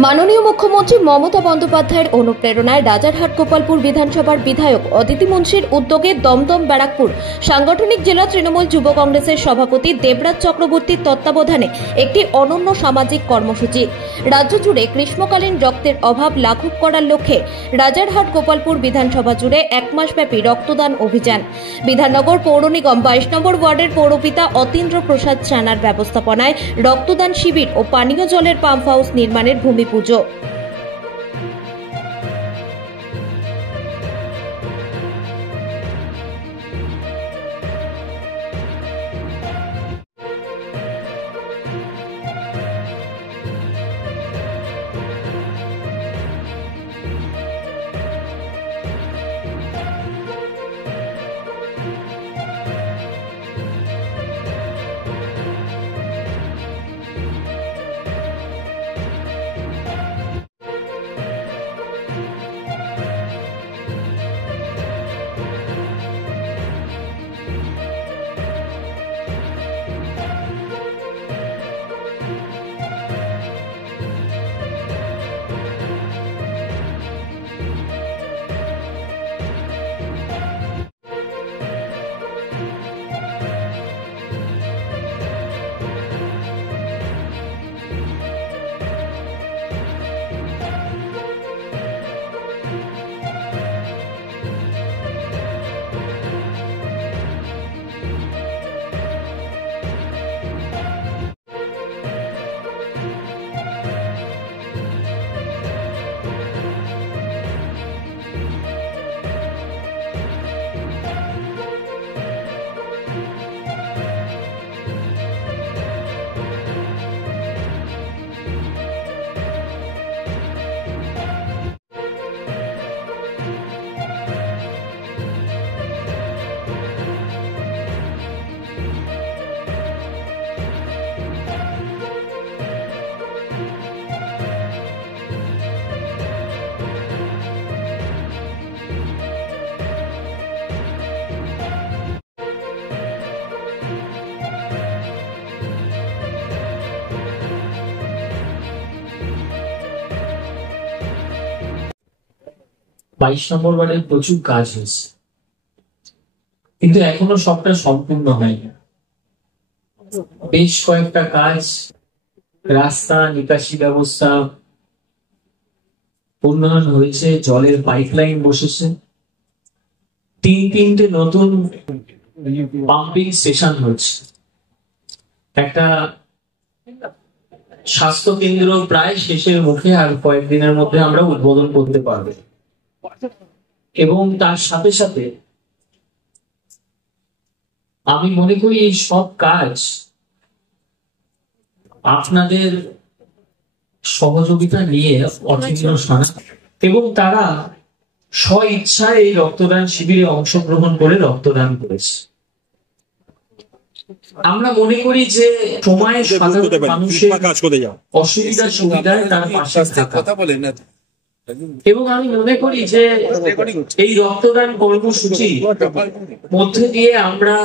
মাননীয় মুখ্যমন্ত্রী মমতা বন্দ্যোপাধ্যায়ের অনুপ্রেরণায় রাজারহাট গোপালপুর বিধানসভার বিধায়ক অদিতি মুন্সির উদ্যোগে দমদম ব্যারাকপুর সাংগঠনিক জেলা তৃণমূল যুব কংগ্রেসের সভাপতি দেবরাজ চক্রবর্তীর তত্ত্বাবধানে একটি অনন্য সামাজিক কর্মসূচি। রাজ্য জুড়ে গ্রীষ্মকালীন রক্তের অভাব লাঘব করার লক্ষ্যে রাজারহাট গোপালপুর বিধানসভা জুড়ে এক মাসব্যাপী রক্তদান অভিযান। বিধাননগর পৌর নিগম 22 নম্বর ওয়ার্ডের পৌরপিতা অতীন্দ্র প্রসাদ চানার ব্যবস্থাপনায় রক্তদান শিবির ও পানীয় জলের পাম্প হাউস নির্মাণের ভূমি পুজো। বাইশ নম্বর ওয়ার্ডের প্রচুর কাজ হয়েছে, কিন্তু এখনো সবটা সম্পূর্ণ হয়নি। বেশ কয়েকটা কাজ, রাস্তা, নিকাশি ব্যবস্থা উন্নয়ন হয়েছে, জলের পাইপলাইন বসেছে, তিনটে নতুন পাম্পিং স্টেশন হচ্ছে, একটা স্বাস্থ্য কেন্দ্র প্রায় শেষের মুখে, আর কয়েকদিনের মধ্যে আমরা উদ্বোধন করতে পারবো। এবং তার সাথে সাথে আমি মনে করি এই সব কাজ আপনাদের সহযোগিতা নিয়ে অতীন্দ্র সানা এবং তারা স্ব ইচ্ছায় এই রক্তদান শিবিরে অংশগ্রহণ করে রক্তদান করেছে। আমরা মনে করি যে সময়ে সাধারণ মানুষের অসুবিধা সুবিধায় তার পাশে থাকা, এবং আমি মনে করি যে এই রক্তদান কর্মসূচি মধ্যে দিয়ে আমরা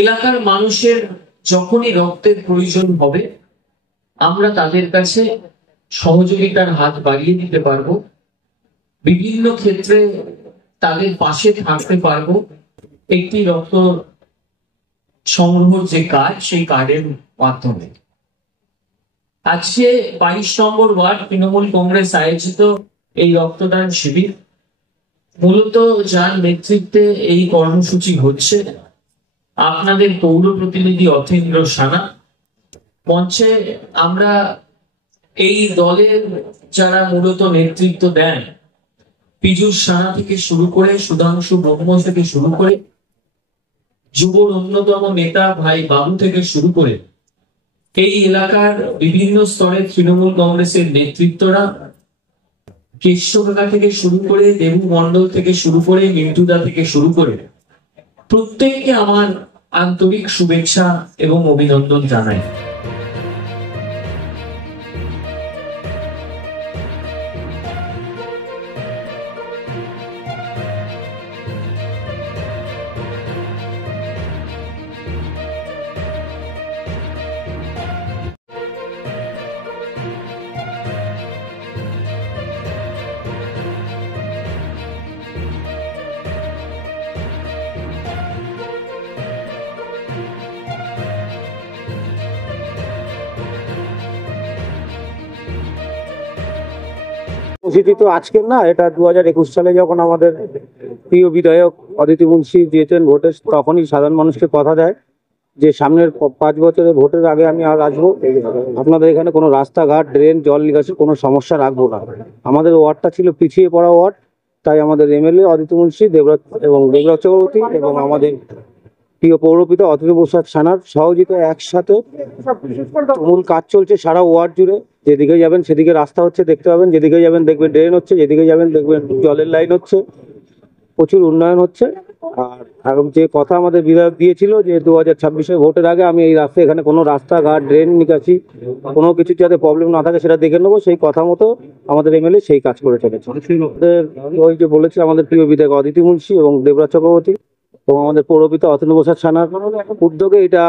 এলাকার মানুষের যখনই রক্তের প্রয়োজন হবে আমরা তাদের কাছে সহযোগিতার হাত বাড়িয়ে দিতে পারবো, বিভিন্ন ক্ষেত্রে তাদের পাশে থাকতে পারবো। একটি রক্ত সংগ্রহ যে কাজ, সেই কার্ডের মাধ্যমে আজকে 22 নম্বর ওয়ার্ড তৃণমূল কংগ্রেস আয়োজিত এই রক্তদান শিবির, মূলত যার নেতৃত্বে এই কর্মসূচি হচ্ছে আপনাদের পৌর প্রতিনিধি অতীন্দ্র সানা। মঞ্চে আমরা এই দলের যারা মূলত নেতৃত্ব দেন, পীযূষ সানা থেকে শুরু করে, সুধাংশু ব্রহ্ম থেকে শুরু করে, যুবর অন্যতম নেতা ভাই বাবু থেকে শুরু করে এই এলাকার বিভিন্ন স্তরের তৃণমূল কংগ্রেসের নেতৃত্বরা, কেষ্টকাকা থেকে শুরু করে, দেবু মন্ডল থেকে শুরু করে, মিন্টুদা থেকে শুরু করে, প্রত্যেককে আমার আন্তরিক শুভেচ্ছা এবং অভিনন্দন জানাই। কর্মসূচি তো আজকের না, এটা 2021 সালে যখন আমাদের প্রিয় বিধায়ক অদিতি মুন্সি দিয়েছেন ভোটে, তখনই সাধারণ মানুষকে কথা দেয় যে সামনের 5 বছরের ভোটের আগে আমি আর আসবো, আপনাদের এখানে কোনো রাস্তাঘাট, ড্রেন, জল নিকাশের কোনো সমস্যা রাখবো না। আমাদের ওয়ার্ডটা ছিল পিছিয়ে পড়া ওয়ার্ড, তাই আমাদের এমএলএ অদিতি মুন্সি, দেবরাজ চক্রবর্তী এবং আমাদের প্রিয় পৌরপিতা অতুল প্রসাদ সানার সহযোগিতায় একসাথে মূল কাজ চলছে সারা ওয়ার্ড জুড়ে। যেদিকে যাবেন সেদিকে রাস্তা হচ্ছে দেখতে পাবেন, যেদিকে যাবেন দেখবেন ড্রেন হচ্ছে, যেদিকে যাবেন দেখবেন জলের লাইন হচ্ছে, প্রচুর উন্নয়ন হচ্ছে। আর এখন যে কথা আমাদের বিধায়ক দিয়েছিল যে 2026 ভোটের আগে আমি এই রাস্তা, এখানে কোনো রাস্তাঘাট, ড্রেন, নিকাশি কোনো কিছু যাতে প্রবলেম না থাকে সেটা দেখে নেবো, সেই কথা মতো আমাদের এমএলএ সেই কাজ করে চলেছে। আমাদের ওই যে বলেছে আমাদের প্রিয় বিধায়ক অদিতি মুন্সি এবং দেবরাজ চক্রবর্তী এবং আমাদের পৌরপিতা অতুল প্রসাদ সানার উদ্যোগে এটা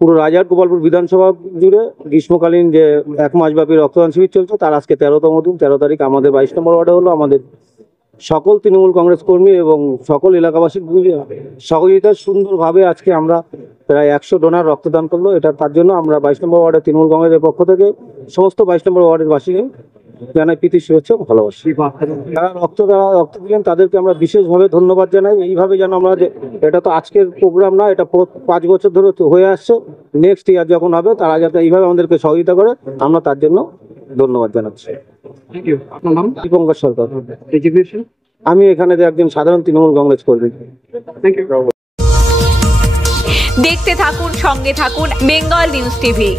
পুরো রাজার গোপালপুর বিধানসভা জুড়ে গ্রীষ্মকালীন যে 1 মাসব্যাপী রক্তদান শিবির চলছে, তার আজকে 13তম দিন, 13 তারিখ আমাদের 22 নম্বর ওয়ার্ডে হলো। আমাদের সকল তৃণমূল কংগ্রেস কর্মী এবং সকল এলাকাবাসীর সহযোগিতায় সুন্দরভাবে আজকে আমরা প্রায় 100 ডোনার রক্তদান করলো। এটা তার জন্য আমরা 22 নম্বর ওয়ার্ডের তৃণমূল কংগ্রেসের পক্ষ থেকে সমস্ত 22 নম্বর ওয়ার্ডের বাসীকে জানাই প্রীতি, শুভেচ্ছা, ভালোবাসি। যারা রক্ত দিলেন তাদেরকে আমরা বিশেষভাবে ধন্যবাদ জানাই। এইভাবে যেন আমরা, এটা তো আজকের প্রোগ্রাম না, এটা 5 বছর ধরে হয়ে আসছে, নেক্সট ইয়ার যখন হবে তারা যাতে এইভাবে আমাদেরকে সহযোগিতা করে, আমরা তার জন্য ধন্যবাদ জানাচ্ছি। আপনার নাম? দীপঙ্কর সরকার। এডুকেশন? আমি এখানে একজন সাধারণ তৃণমূল কংগ্রেস কর্মী। Thank you. দেখতে থাকুন, সঙ্গে থাকুন বেঙ্গল নিউজ টিভি।